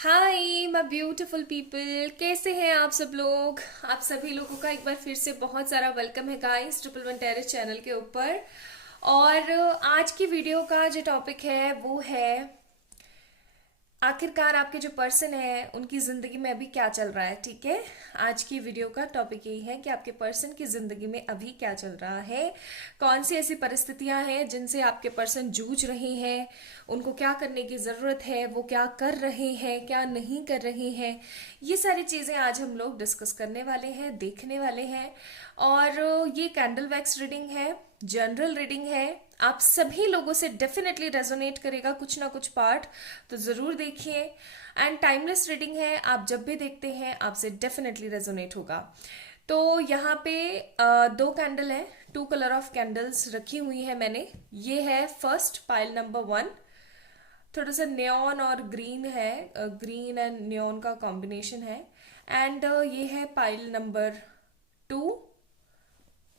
Hi my beautiful people, कैसे हैं आप सब लोग। आप सभी लोगों का एक बार फिर से बहुत सारा वेलकम है guys triple one terrace channel के ऊपर। और आज की वीडियो का जो टॉपिक है वो है आखिरकार आपके जो पर्सन है उनकी जिंदगी में अभी क्या चल रहा है। ठीक है, आज की वीडियो का टॉपिक यही है कि आपके पर्सन की जिंदगी में अभी क्या चल रहा है, कौन सी ऐसी परिस्थितियां हैं जिनसे आपके पर्सन जूझ रहे हैं, उनको क्या करने की जरूरत है, वो क्या कर रहे हैं क्या नहीं कर रहे हैं। ये सारी चीजें आज हम लोग डिस्कस करने वाले हैं, देखने वाले हैं। और ये कैंडल वैक्स रीडिंग है, जनरल रीडिंग है। आप सभी लोगों से डेफिनेटली रेजोनेट करेगा कुछ ना कुछ पार्ट, तो जरूर देखिए। एंड टाइमलेस रीडिंग है, आप जब भी देखते हैं आपसे डेफिनेटली रेजोनेट होगा। तो यहाँ पे दो कैंडल है, टू कलर ऑफ कैंडल्स रखी हुई है मैंने। ये है फर्स्ट पाइल नंबर 1, थोड़ा सा नियॉन और ग्रीन है, ग्रीन एंड नियॉन का कॉम्बिनेशन है। एंड ये है पाइल नंबर 2,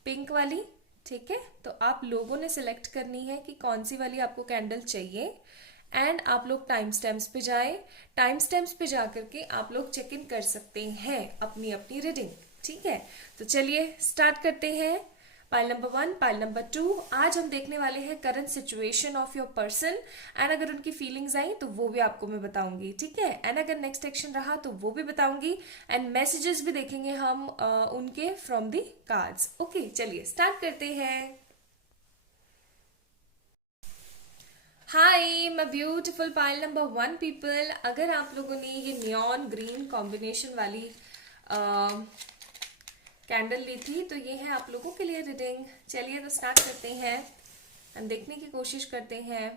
पिंक वाली। ठीक है, तो आप लोगों ने सिलेक्ट करनी है कि कौन सी वाली आपको कैंडल चाहिए। एंड आप लोग टाइम स्टैम्प्स पे जाए, टाइम स्टैम्प्स पे जा करके आप लोग चेक इन कर सकते हैं अपनी अपनी रीडिंग। ठीक है, तो चलिए स्टार्ट करते हैं। पाइल नंबर 1, पाइल नंबर 2, आज हम देखने वाले हैं current situation of your person. And अगर उनकी फीलिंग्स आई तो वो भी आपको मैं बताऊंगी। ठीक है, एंड अगर नेक्स्ट एक्शन रहा तो वो भी बताऊंगी। एंड मैसेजेस भी देखेंगे हम उनके फ्रॉम दी कार्ड्स। ओके, चलिए स्टार्ट करते हैं। हाय my beautiful pile number 1 people, अगर आप लोगों ने ये नियॉन ग्रीन कॉम्बिनेशन वाली कैंडल ली थी तो ये है आप लोगों के लिए रीडिंग। चलिए तो स्टार्ट करते हैं एंड देखने की कोशिश करते हैं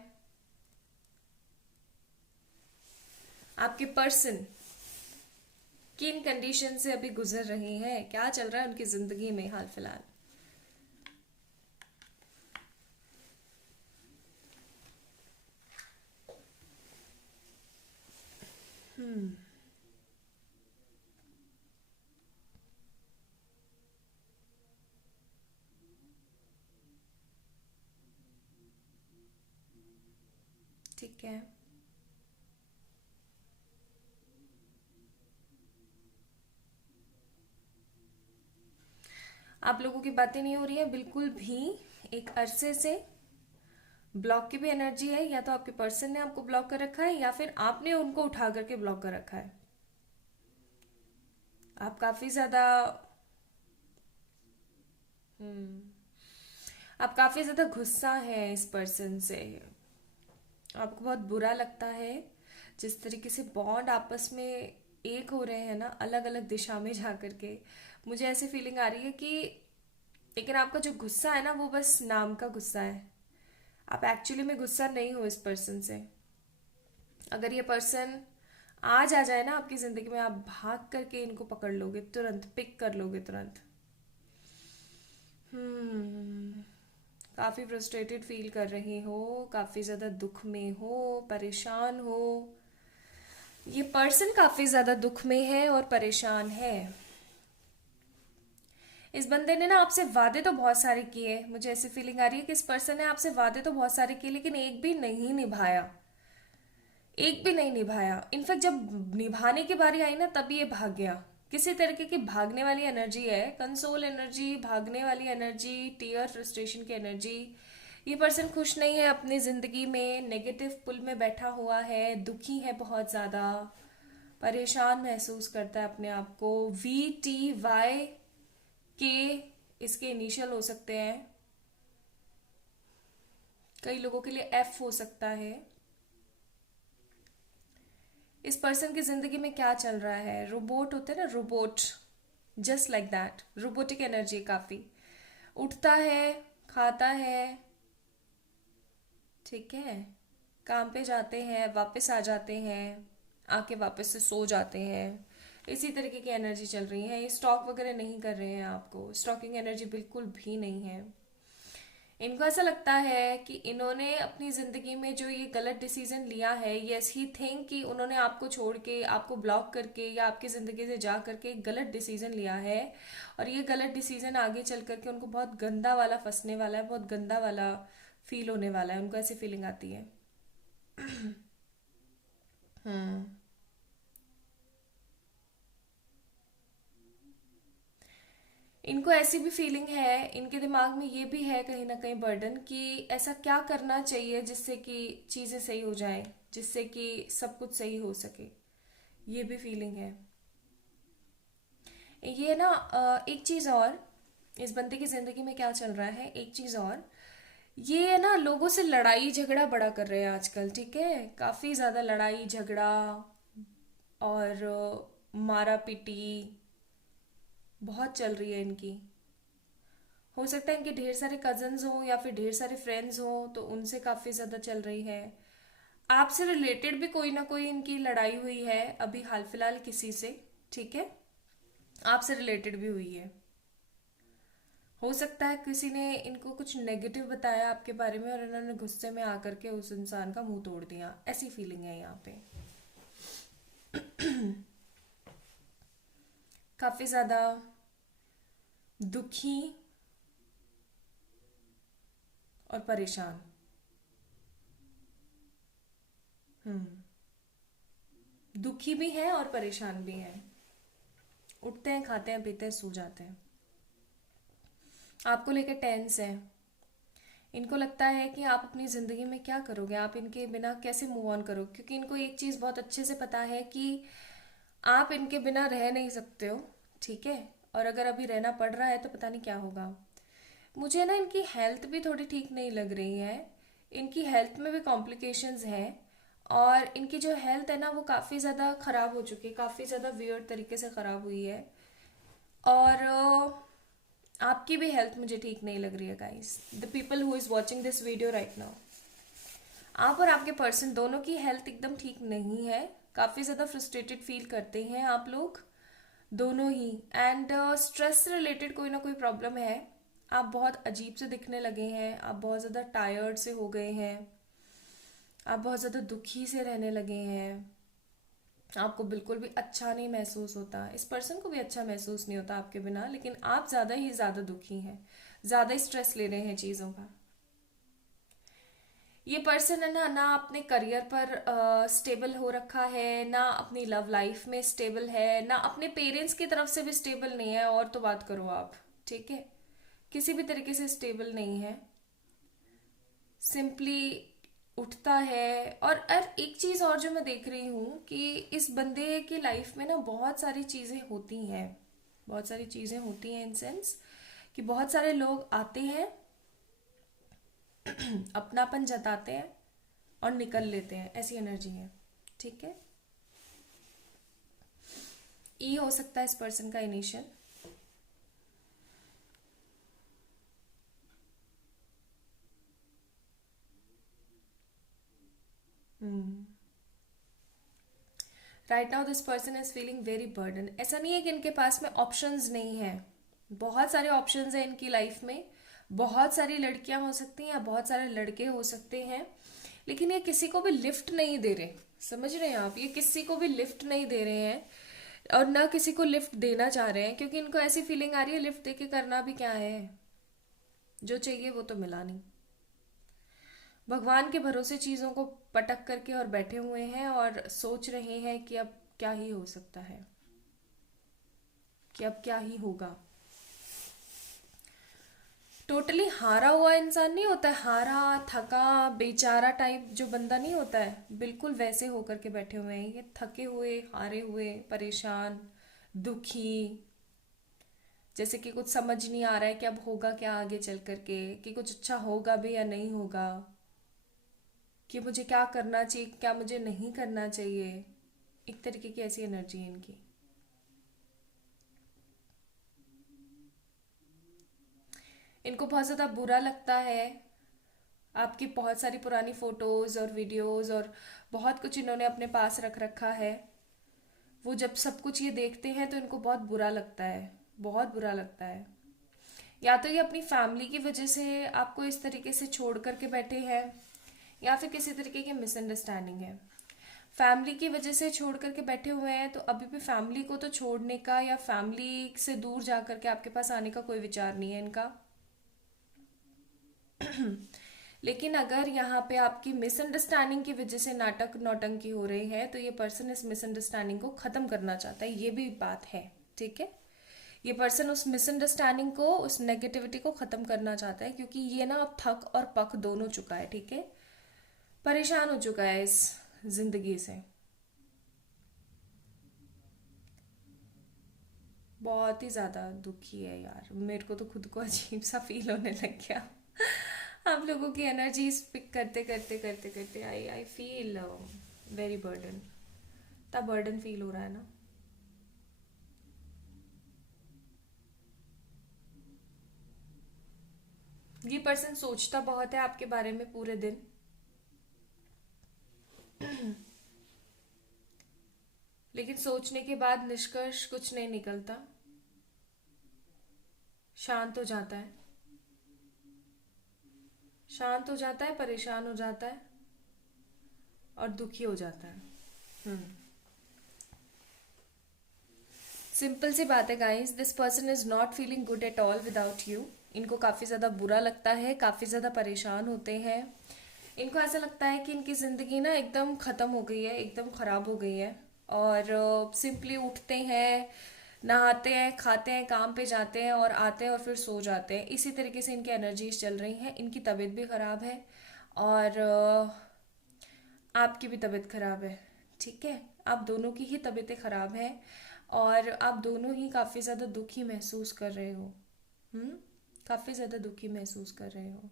आपके पर्सन किन कंडीशन से अभी गुजर रहे हैं, क्या चल रहा है उनकी जिंदगी में हाल फिलहाल। ठीक है, आप लोगों की बातें नहीं हो रही है बिल्कुल भी। एक अरसे से ब्लॉक की भी एनर्जी है, या तो आपके पर्सन ने आपको ब्लॉक कर रखा है या फिर आपने उनको उठा करके ब्लॉक कर रखा है। आप काफी ज्यादा आप काफी ज्यादा गुस्सा है इस पर्सन से। आपको बहुत बुरा लगता है जिस तरीके से बॉन्ड आपस में एक हो रहे हैं ना, अलग अलग दिशा में जा करके। मुझे ऐसी फीलिंग आ रही है कि लेकिन आपका जो गुस्सा है ना वो बस नाम का गुस्सा है। आप एक्चुअली में गुस्सा नहीं हो इस पर्सन से। अगर ये पर्सन आज आ जाए ना आपकी जिंदगी में, आप भाग करके इनको पकड़ लोगे, तुरंत पिक कर लोगे तुरंत। हम्म, काफी फ्रस्ट्रेटेड फील कर रही हो, काफी ज्यादा दुख में हो, परेशान हो। ये पर्सन काफी ज्यादा दुख में है और परेशान है। इस बंदे ने ना आपसे वादे तो बहुत सारे किए, मुझे ऐसी फीलिंग आ रही है कि इस पर्सन ने आपसे वादे तो बहुत सारे किए लेकिन एक भी नहीं निभाया। एक भी नहीं निभाया। इनफैक्ट जब निभाने की बारी आई ना तभी ये भाग गया। किसी तरीके की भागने वाली एनर्जी है, कंसोल एनर्जी, भागने वाली एनर्जी, टीयर फ्रस्ट्रेशन की एनर्जी। ये पर्सन खुश नहीं है अपनी जिंदगी में, नेगेटिव पुल में बैठा हुआ है, दुखी है बहुत ज्यादा, परेशान महसूस करता है अपने आप को। VTY के इसके इनिशियल हो सकते हैं, कई लोगों के लिए F हो सकता है। इस पर्सन की जिंदगी में क्या चल रहा है, रोबोट होते हैं ना, robot, just like that, robotic energy काफी। उठता है, खाता है, ठीक है, काम पे जाते हैं, वापस आ जाते हैं, आके वापस से सो जाते हैं। इसी तरीके की एनर्जी चल रही है। ये स्टॉक वगैरह नहीं कर रहे हैं आपको, स्टॉकिंग एनर्जी बिल्कुल भी नहीं है। इनको ऐसा लगता है कि इन्होंने अपनी जिंदगी में जो ये गलत डिसीजन लिया है, यस ही थिंक कि उन्होंने आपको छोड़ के, आपको ब्लॉक करके या आपकी जिंदगी से जा करके एक गलत डिसीजन लिया है। और ये गलत डिसीजन आगे चल करके उनको बहुत गंदा वाला फंसने वाला है, बहुत गंदा वाला फील होने वाला है, उनको ऐसी फीलिंग आती है। हम्म, इनको ऐसी भी फीलिंग है, इनके दिमाग में ये भी है कहीं ना कहीं बर्डन कि ऐसा क्या करना चाहिए जिससे कि चीज़ें सही हो जाएं, जिससे कि सब कुछ सही हो सके। ये भी फीलिंग है। ये ना एक चीज़ और, इस बंदे की ज़िंदगी में क्या चल रहा है, एक चीज़ और, ये ना लोगों से लड़ाई झगड़ा बड़ा कर रहे हैं आजकल, ठीक है। काफ़ी ज़्यादा लड़ाई झगड़ा और मारा पीटी बहुत चल रही है इनकी। हो सकता है इनके ढेर सारे कजन्स हों या फिर ढेर सारे फ्रेंड्स हों, तो उनसे काफ़ी ज़्यादा चल रही है। आपसे रिलेटेड भी कोई ना कोई इनकी लड़ाई हुई है अभी हाल फिलहाल किसी से, ठीक है। आपसे रिलेटेड भी हुई है। हो सकता है किसी ने इनको कुछ नेगेटिव बताया आपके बारे में और इन्होंने गुस्से में आकर के उस इंसान का मुंह तोड़ दिया, ऐसी फीलिंग है यहाँ पे। काफ़ी ज़्यादा दुखी और परेशान। हम्म। दुखी भी हैं और परेशान भी हैं। उठते हैं, खाते हैं, पीते हैं, सो जाते हैं। आपको लेके टेंस है। इनको लगता है कि आप अपनी ज़िंदगी में क्या करोगे, आप इनके बिना कैसे मूव ऑन करोगे, क्योंकि इनको एक चीज़ बहुत अच्छे से पता है कि आप इनके बिना रह नहीं सकते हो, ठीक है। और अगर अभी रहना पड़ रहा है तो पता नहीं क्या होगा। मुझे ना इनकी हेल्थ भी थोड़ी ठीक नहीं लग रही है। इनकी हेल्थ में भी कॉम्प्लिकेशंस हैं और इनकी जो हेल्थ है ना वो काफ़ी ज़्यादा ख़राब हो चुकी है, काफ़ी ज़्यादा वियर्ड तरीके से ख़राब हुई है। और आपकी भी हेल्थ मुझे ठीक नहीं लग रही है guys, the people who is watching this video right now. आप और आपके पर्सन दोनों की हेल्थ एकदम ठीक नहीं है। काफ़ी ज़्यादा फ्रस्ट्रेटेड फील करते हैं आप लोग दोनों ही। एंड स्ट्रेस रिलेटेड कोई ना कोई प्रॉब्लम है। आप बहुत अजीब से दिखने लगे हैं, आप बहुत ज़्यादा टायर्ड से हो गए हैं, आप बहुत ज़्यादा दुखी से रहने लगे हैं। आपको बिल्कुल भी अच्छा नहीं महसूस होता, इस पर्सन को भी अच्छा महसूस नहीं होता आपके बिना, लेकिन आप ज़्यादा ही ज़्यादा दुखी हैं, ज़्यादा स्ट्रेस ले रहे हैं चीज़ों का। ये पर्सन है ना, ना अपने करियर पर स्टेबल हो रखा है, ना अपनी लव लाइफ में स्टेबल है, ना अपने पेरेंट्स की तरफ से भी स्टेबल नहीं है, और तो बात करो आप, ठीक है। किसी भी तरीके से स्टेबल नहीं है। सिंपली उठता है। और एक चीज़ और जो मैं देख रही हूँ कि इस बंदे की लाइफ में ना बहुत सारी चीज़ें होती हैं, बहुत सारी चीज़ें होती हैं इन सेंस कि बहुत सारे लोग आते हैं, अपनापन जताते हैं और निकल लेते हैं, ऐसी एनर्जी है, ठीक है। ई हो सकता है इस पर्सन का initial. Right now this person is feeling very burden. ऐसा नहीं है कि इनके पास में ऑप्शंस नहीं है, बहुत सारे ऑप्शंस हैं इनकी लाइफ में। बहुत सारी लड़कियां हो सकती हैं या बहुत सारे लड़के हो सकते हैं, लेकिन ये किसी को भी लिफ्ट नहीं दे रहे। समझ रहे हैं आप, ये किसी को भी लिफ्ट नहीं दे रहे हैं और ना किसी को लिफ्ट देना चाह रहे हैं, क्योंकि इनको ऐसी फीलिंग आ रही है लिफ्ट देके करना भी क्या है, जो चाहिए वो तो मिला नहीं। भगवान के भरोसे चीज़ों को पटक करके और बैठे हुए हैं और सोच रहे हैं कि अब क्या ही हो सकता है, कि अब क्या ही होगा। टोटली हारा हुआ इंसान नहीं होता है, हारा थका बेचारा टाइप जो बंदा नहीं होता है, बिल्कुल वैसे होकर के बैठे हुए हैं ये, थके हुए, हारे हुए, परेशान, दुखी। जैसे कि कुछ समझ नहीं आ रहा है कि अब होगा क्या आगे चल करके, कि कुछ अच्छा होगा भी या नहीं होगा, कि मुझे क्या करना चाहिए, क्या मुझे नहीं करना चाहिए। एक तरीके की ऐसी एनर्जी है इनकी। इनको बहुत ज़्यादा बुरा लगता है आपकी बहुत सारी पुरानी फोटोज़ और वीडियोज़ और बहुत कुछ इन्होंने अपने पास रख रखा है। वो जब सब कुछ ये देखते हैं तो इनको बहुत बुरा लगता है, बहुत बुरा लगता है। या तो ये अपनी फैमिली की वजह से आपको इस तरीके से छोड़ करके बैठे हैं, या फिर किसी तरीके की मिसअंडरस्टैंडिंग है। फैमिली की वजह से छोड़ करके बैठे हुए हैं तो अभी भी फैमिली को तो छोड़ने का या फैमिली से दूर जा करके आपके पास आने का कोई विचार नहीं है इनका। लेकिन अगर यहाँ पे आपकी मिसअंडरस्टैंडिंग की वजह से नाटक नौटंकी हो रही है तो ये पर्सन इस मिसअंडरस्टैंडिंग को ख़त्म करना चाहता है, ये भी बात है, ठीक है। ये पर्सन उस मिसअंडरस्टैंडिंग को, उस नेगेटिविटी को ख़त्म करना चाहता है, क्योंकि ये ना अब थक और पक दोनों चुका है, ठीक है, परेशान हो चुका है इस जिंदगी से, बहुत ही ज़्यादा दुखी है यार। मेरे को तो खुद को अजीब सा फील होने लग गया आप लोगों की एनर्जीज पिक करते करते करते करते आई आई फील वेरी बर्डन, इतना बर्डन फील हो रहा है ना। ये पर्सन सोचता बहुत है आपके बारे में पूरे दिन, लेकिन सोचने के बाद निष्कर्ष कुछ नहीं निकलता, शांत हो जाता है, शांत हो जाता है, परेशान हो जाता है और दुखी हो जाता है। सिंपल सी बात है guys, this person is not feeling good at all without you. इनको काफ़ी ज़्यादा बुरा लगता है, काफ़ी ज़्यादा परेशान होते हैं। इनको ऐसा लगता है कि इनकी ज़िंदगी ना एकदम ख़त्म हो गई है, एकदम ख़राब हो गई है। और सिंपली उठते हैं, नहाते हैं, खाते हैं, काम पे जाते हैं और आते हैं और फिर सो जाते हैं। इसी तरीके से इनकी एनर्जीज चल रही हैं। इनकी तबीयत भी ख़राब है और आपकी भी तबीयत ख़राब है, ठीक है, आप दोनों की ही तबीयतें ख़राब हैं और आप दोनों ही काफ़ी ज़्यादा दुखी महसूस कर रहे हो। काफ़ी ज़्यादा दुखी महसूस कर रहे हो,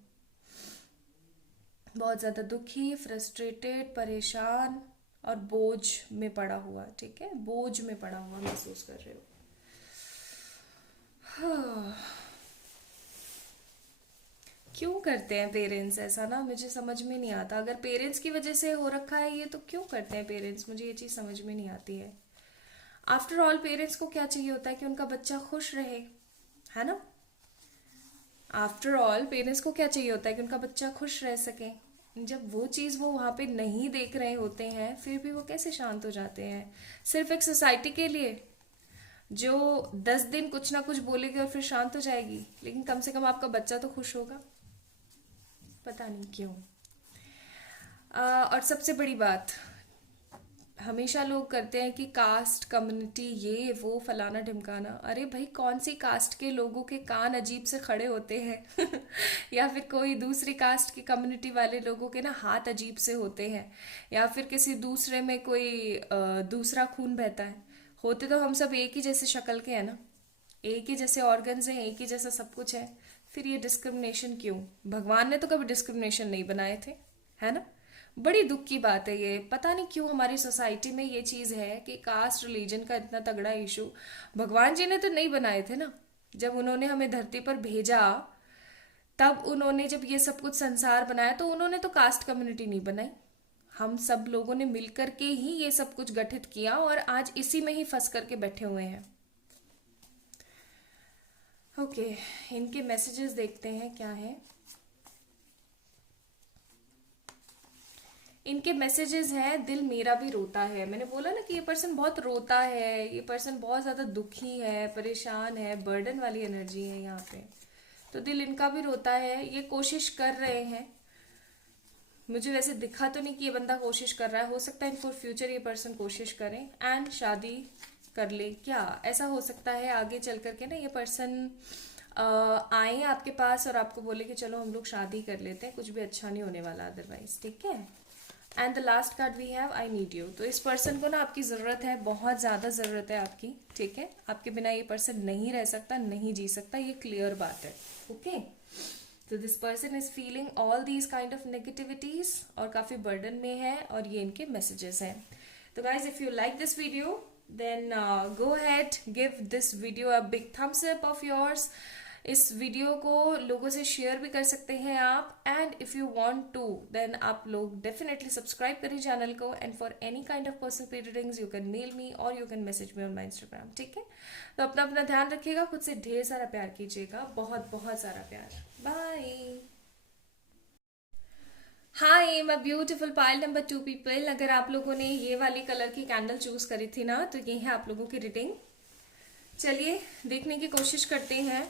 बहुत ज़्यादा दुखी, फ्रस्ट्रेटेड, परेशान और बोझ में पड़ा हुआ, ठीक है, बोझ में पड़ा हुआ महसूस कर रहे हो। हाँ। क्यों करते हैं पेरेंट्स ऐसा ना, मुझे समझ में नहीं आता। अगर पेरेंट्स की वजह से हो रखा है ये, तो क्यों करते हैं पेरेंट्स, मुझे ये चीज़ समझ में नहीं आती है। आफ्टर ऑल पेरेंट्स को क्या चाहिए होता है कि उनका बच्चा खुश रहे, है ना। आफ्टर ऑल पेरेंट्स को क्या चाहिए होता है कि उनका बच्चा खुश रह सके। जब वो चीज़ वो वहाँ पे नहीं देख रहे होते हैं, फिर भी वो कैसे शांत हो जाते हैं, सिर्फ एक सोसाइटी के लिए जो 10 दिन कुछ ना कुछ बोलेगी और फिर शांत हो जाएगी, लेकिन कम से कम आपका बच्चा तो खुश होगा। पता नहीं क्यों। और सबसे बड़ी बात, हमेशा लोग करते हैं कि कास्ट कम्युनिटी ये वो फलाना ढिमकाना। अरे भाई, कौन सी कास्ट के लोगों के कान अजीब से खड़े होते हैं या फिर कोई दूसरी कास्ट की कम्युनिटी वाले लोगों के ना हाथ अजीब से होते हैं, या फिर किसी दूसरे में कोई दूसरा खून बहता है। होते तो हम सब एक ही जैसे शक्ल के हैं ना, एक ही जैसे ऑर्गन्स हैं, एक ही जैसा सब कुछ है। फिर ये डिस्क्रिमिनेशन क्यों? भगवान ने तो कभी डिस्क्रिमिनेशन नहीं बनाए थे, है ना। बड़ी दुख की बात है ये, पता नहीं क्यों हमारी सोसाइटी में ये चीज़ है कि कास्ट रिलीजन का इतना तगड़ा इशू। भगवान जी ने तो नहीं बनाए थे ना, जब उन्होंने हमें धरती पर भेजा, तब उन्होंने जब ये सब कुछ संसार बनाया तो उन्होंने तो कास्ट कम्युनिटी नहीं बनाई। हम सब लोगों ने मिलकर के ही ये सब कुछ गठित किया और आज इसी में ही फंस करके बैठे हुए हैं। ओके, इनके मैसेजेस देखते हैं क्या है। इनके मैसेजेस हैं, दिल मेरा भी रोता है। मैंने बोला ना कि ये पर्सन बहुत रोता है, ये पर्सन बहुत ज़्यादा दुखी है, परेशान है, बर्डन वाली एनर्जी है यहाँ पे। तो दिल इनका भी रोता है। ये कोशिश कर रहे हैं, मुझे वैसे दिखा तो नहीं कि ये बंदा कोशिश कर रहा है। हो सकता है इन फॉर फ्यूचर ये पर्सन कोशिश करें एंड शादी कर ले, क्या ऐसा हो सकता है आगे चल करके ना ये पर्सन आए आपके पास और आपको बोले कि चलो हम लोग शादी कर लेते हैं, कुछ भी अच्छा नहीं होने वाला अदरवाइज, ठीक है। And the last card we have I need you. तो इस पर्सन को ना आपकी ज़रूरत है, बहुत ज़्यादा ज़रूरत है आपकी, ठीक है। आपके बिना ये पर्सन नहीं रह सकता, नहीं जी सकता, ये क्लियर बात है, ओके। तो this person is feeling all these kind of negativities और काफ़ी बर्डन में है, और ये इनके मैसेजेस हैं। तो guys, if you like this video then go ahead, give this video a big thumbs up of yours. इस वीडियो को लोगों से शेयर भी कर सकते हैं आप, and if you want to then आप लोग डेफिनेटली सब्सक्राइब करें चैनल को। And for any kind of personal readings you can mail me or you can message me on my Instagram, ठीक है। तो अपना अपना ध्यान रखिएगा, खुद से ढेर सारा प्यार कीजिएगा, बहुत बहुत सारा प्यार। बाय। Hi my beautiful pile number 2 people, अगर आप लोगों ने ये वाली कलर की कैंडल चूज करी थी ना, तो ये है आप लोगों की रीडिंग। चलिए देखने की कोशिश करते हैं,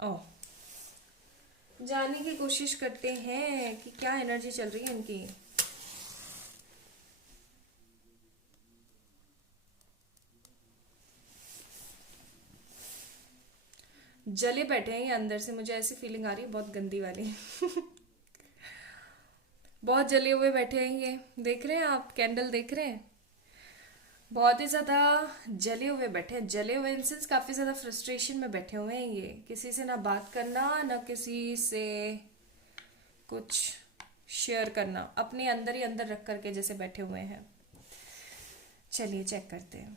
ओ जानने की कोशिश करते हैं कि क्या एनर्जी चल रही है इनकी। जले बैठे हैं ये अंदर से, मुझे ऐसी फीलिंग आ रही है बहुत गंदी वाली। बहुत जले हुए बैठे हैं ये, देख रहे हैं आप, कैंडल देख रहे हैं, बहुत ही ज्यादा जले हुए बैठे हैं। जले हुए इन सेंस काफी ज्यादा फ्रस्ट्रेशन में बैठे हुए हैं ये, किसी से ना बात करना ना किसी से कुछ शेयर करना, अपने अंदर ही अंदर रख करके जैसे बैठे हुए हैं। चलिए चेक करते हैं।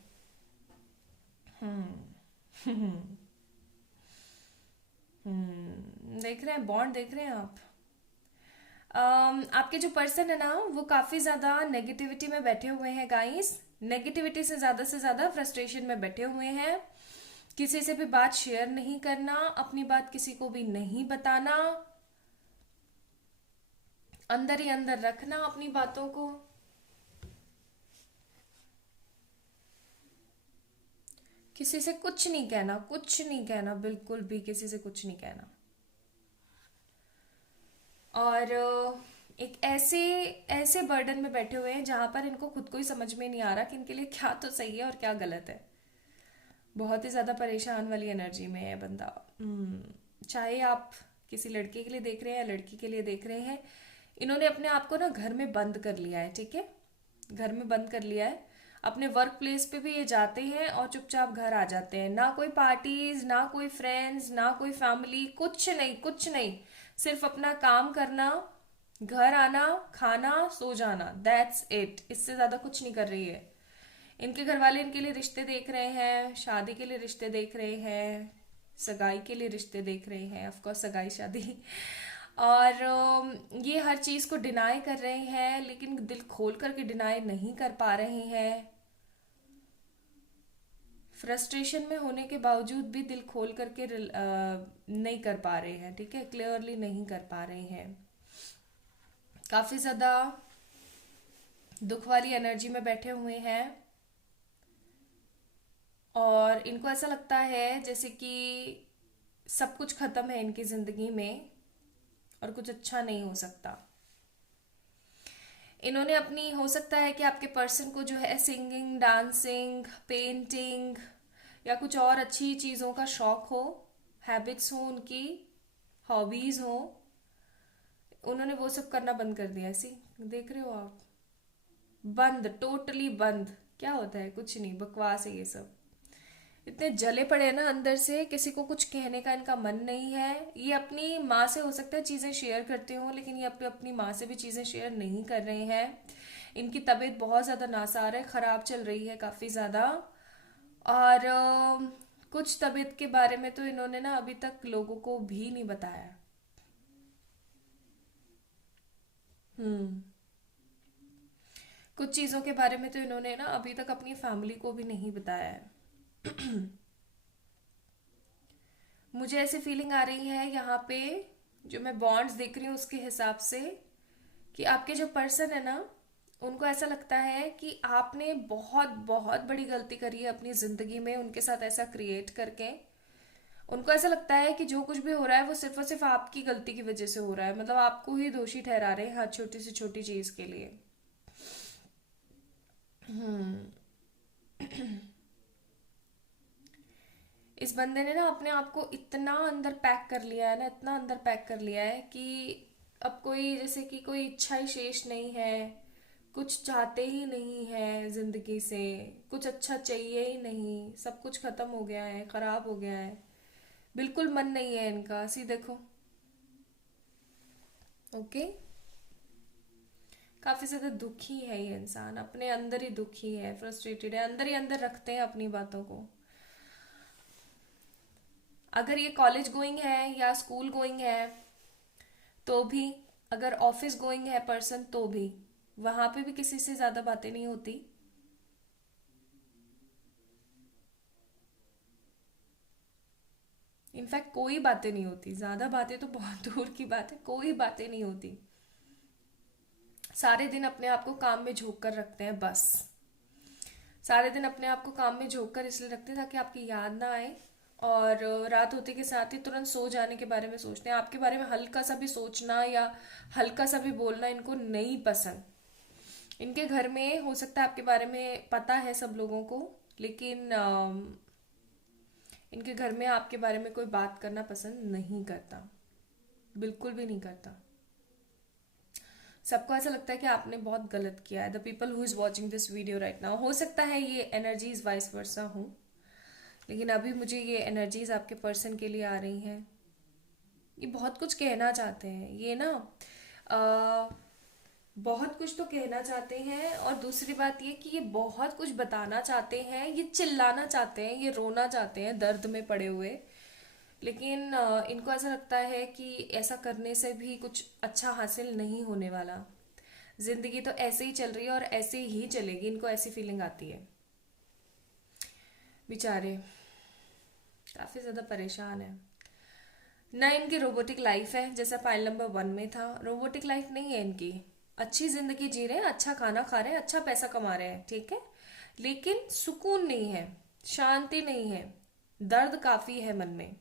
देख रहे हैं बॉन्ड, देख रहे हैं आप। आपके जो पर्सन है ना वो काफी ज्यादा नेगेटिविटी में बैठे हुए हैं गाइस, नेगेटिविटी से ज्यादा फ्रस्ट्रेशन में बैठे हुए हैं। किसी से भी बात शेयर नहीं करना, अपनी बात किसी को भी नहीं बताना, अंदर ही अंदर रखना अपनी बातों को। किसी से कुछ नहीं कहना, कुछ नहीं कहना, बिल्कुल भी किसी से कुछ नहीं कहना। और एक ऐसे ऐसे बर्डन में बैठे हुए हैं जहां पर इनको खुद को ही समझ में नहीं आ रहा कि इनके लिए क्या तो सही है और क्या गलत है। बहुत ही ज्यादा परेशान वाली एनर्जी में है बंदा। चाहे आप किसी लड़के के लिए देख रहे हैं या लड़की के लिए देख रहे हैं, इन्होंने अपने आप को ना घर में बंद कर लिया है, ठीक है, घर में बंद कर लिया है। अपने वर्क प्लेस पे भी ये जाते हैं और चुपचाप घर आ जाते हैं, ना कोई पार्टीज, ना कोई फ्रेंड्स, ना कोई फैमिली, कुछ नहीं, कुछ नहीं। सिर्फ अपना काम करना, घर आना, खाना, सो जाना, दैट्स इट। इससे ज्यादा कुछ नहीं कर रही है। इनके घर वाले इनके लिए रिश्ते देख रहे हैं, शादी के लिए रिश्ते देख रहे हैं, सगाई के लिए रिश्ते देख रहे हैं, ऑफ कोर्स सगाई शादी। और ये हर चीज को डिनाई कर रहे हैं, लेकिन दिल खोल करके डिनाई नहीं कर पा रहे हैं। फ्रस्ट्रेशन में होने के बावजूद भी दिल खोल करके नहीं कर पा रहे हैं, ठीक है, क्लियरली नहीं कर पा रहे हैं। काफी ज्यादा दुख वाली एनर्जी में बैठे हुए हैं और इनको ऐसा लगता है जैसे कि सब कुछ खत्म है इनकी जिंदगी में और कुछ अच्छा नहीं हो सकता। इन्होंने अपनी, हो सकता है कि आपके पर्सन को जो है सिंगिंग, डांसिंग, पेंटिंग या कुछ और अच्छी चीज़ों का शौक हो, हैबिट्स हो उनकी, हॉबीज हो, उन्होंने वो सब करना बंद कर दिया। ऐसी देख रहे हो आप, बंद, टोटली बंद। क्या होता है, कुछ नहीं, बकवास है ये सब। इतने जले पड़े हैं ना अंदर से, किसी को कुछ कहने का इनका मन नहीं है। ये अपनी माँ से हो सकता है चीजें शेयर करते हो, लेकिन ये अपनी माँ से भी चीजें शेयर नहीं कर रहे हैं। इनकी तबीयत बहुत ज्यादा नासार है, खराब चल रही है काफी ज्यादा। और कुछ तबीयत के बारे में तो इन्होंने ना अभी तक लोगों को भी नहीं बताया। हम्म। कुछ चीजों के बारे में तो इन्होंने ना अभी तक अपनी फैमिली को भी नहीं बताया है। मुझे ऐसी फीलिंग आ रही है यहाँ पे, जो मैं बॉन्ड्स देख रही हूँ उसके हिसाब से, कि आपके जो पर्सन है ना, उनको ऐसा लगता है कि आपने बहुत बहुत बड़ी गलती करी है अपनी जिंदगी में उनके साथ ऐसा क्रिएट करके। उनको ऐसा लगता है कि जो कुछ भी हो रहा है वो सिर्फ और सिर्फ आपकी गलती की वजह से हो रहा है, मतलब आपको ही दोषी ठहरा रहे हैं हर छोटी से छोटी चीज के लिए। हम्म। इस बंदे ने ना अपने आप को इतना अंदर पैक कर लिया है ना, इतना अंदर पैक कर लिया है कि अब कोई, जैसे कि कोई इच्छा ही शेष नहीं है, कुछ चाहते ही नहीं है जिंदगी से, कुछ अच्छा चाहिए ही नहीं, सब कुछ खत्म हो गया है, खराब हो गया है, बिल्कुल मन नहीं है इनका। सी देखो, ओके, काफी ज्यादा दुखी है ये इंसान, अपने अंदर ही दुखी है, फ्रस्ट्रेटेड है, अंदर ही अंदर रखते हैं अपनी बातों को। अगर ये कॉलेज गोइंग है या स्कूल गोइंग है तो भी, अगर ऑफिस गोइंग है पर्सन तो भी, वहां पे भी किसी से ज्यादा बातें नहीं होती। इनफैक्ट कोई बातें नहीं होती, ज्यादा बातें तो बहुत दूर की बात है, कोई बातें नहीं होती। सारे दिन अपने आप को काम में झोंक कर रखते हैं बस। सारे दिन अपने आप को काम में झोंक कर इसलिए रखते हैं ताकि आपकी याद ना आए, और रात होते के साथ ही तुरंत सो जाने के बारे में सोचते हैं। आपके बारे में हल्का सा भी सोचना या हल्का सा भी बोलना इनको नहीं पसंद। इनके घर में हो सकता है आपके बारे में पता है सब लोगों को, लेकिन इनके घर में आपके बारे में कोई बात करना पसंद नहीं करता, बिल्कुल भी नहीं करता। सबको ऐसा लगता है कि आपने बहुत गलत किया है। The people who is watching this video right now, हो सकता है ये एनर्जीज वाइस वर्सा हो, लेकिन अभी मुझे ये एनर्जीज आपके पर्सन के लिए आ रही हैं। ये बहुत कुछ कहना चाहते हैं, ये ना बहुत कुछ तो कहना चाहते हैं, और दूसरी बात ये कि ये बहुत कुछ बताना चाहते हैं, ये चिल्लाना चाहते हैं, ये रोना चाहते हैं दर्द में पड़े हुए। लेकिन इनको ऐसा लगता है कि ऐसा करने से भी कुछ अच्छा हासिल नहीं होने वाला। जिंदगी तो ऐसे ही चल रही है और ऐसे ही चलेगी, इनको ऐसी फीलिंग आती है। बेचारे काफी ज्यादा परेशान है ना। इनकी रोबोटिक लाइफ है, जैसा फाइल नंबर 1 में था। रोबोटिक लाइफ नहीं है इनकी, अच्छी जिंदगी जी रहे हैं, अच्छा खाना खा रहे हैं, अच्छा पैसा कमा रहे हैं, ठीक है, लेकिन सुकून नहीं है, शांति नहीं है, दर्द काफी है मन में।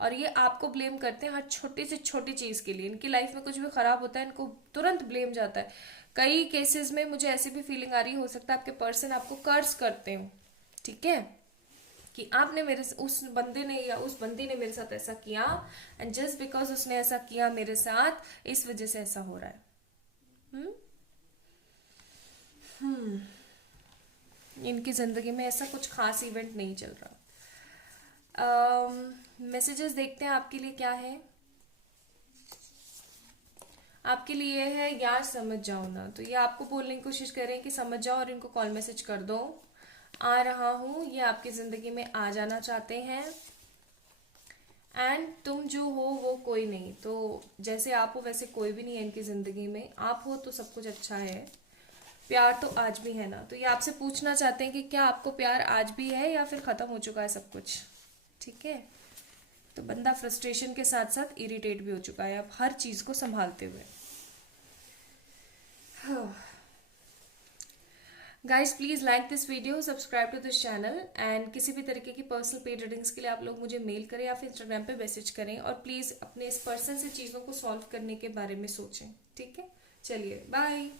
और ये आपको ब्लेम करते हैं हर छोटी से छोटी चीज के लिए। इनकी लाइफ में कुछ भी खराब होता है, इनको तुरंत ब्लेम जाता है। कई केसेस में मुझे ऐसी भी फीलिंग आ रही, हो सकता है आपके पर्सन आपको कर्ज करते हो, ठीक है, कि आपने मेरे उस बंदे ने या उस बंदी ने मेरे साथ ऐसा किया, एंड जस्ट बिकॉज उसने ऐसा किया मेरे साथ, इस वजह से ऐसा हो रहा है। इनकी जिंदगी में ऐसा कुछ खास इवेंट नहीं चल रहा। मैसेजेस देखते हैं आपके लिए क्या है। आपके लिए है यार समझ जाओ ना, तो ये आपको बोलने की कोशिश करें कि समझ जाओ और इनको कॉल मैसेज कर दो। आ रहा हूं, ये आपकी जिंदगी में आ जाना चाहते हैं, एंड तुम जो हो वो कोई नहीं, तो जैसे आप हो वैसे कोई भी नहीं है इनकी जिंदगी में। आप हो तो सब कुछ अच्छा है, प्यार तो आज भी है ना। तो ये आपसे पूछना चाहते हैं कि क्या आपको प्यार आज भी है या फिर खत्म हो चुका है सब कुछ, ठीक है। तो बंदा फ्रस्ट्रेशन के साथ साथ इरिटेट भी हो चुका है अब हर चीज को संभालते हुए। Guys please like this video, subscribe to this channel, and किसी भी तरीके की पर्सनल पेड रीडिंग्स के लिए आप लोग मुझे मेल करें या फिर इंस्टाग्राम पे मैसेज करें, और प्लीज अपने इस पर्सन से चीजों को सॉल्व करने के बारे में सोचें, ठीक है। चलिए बाय।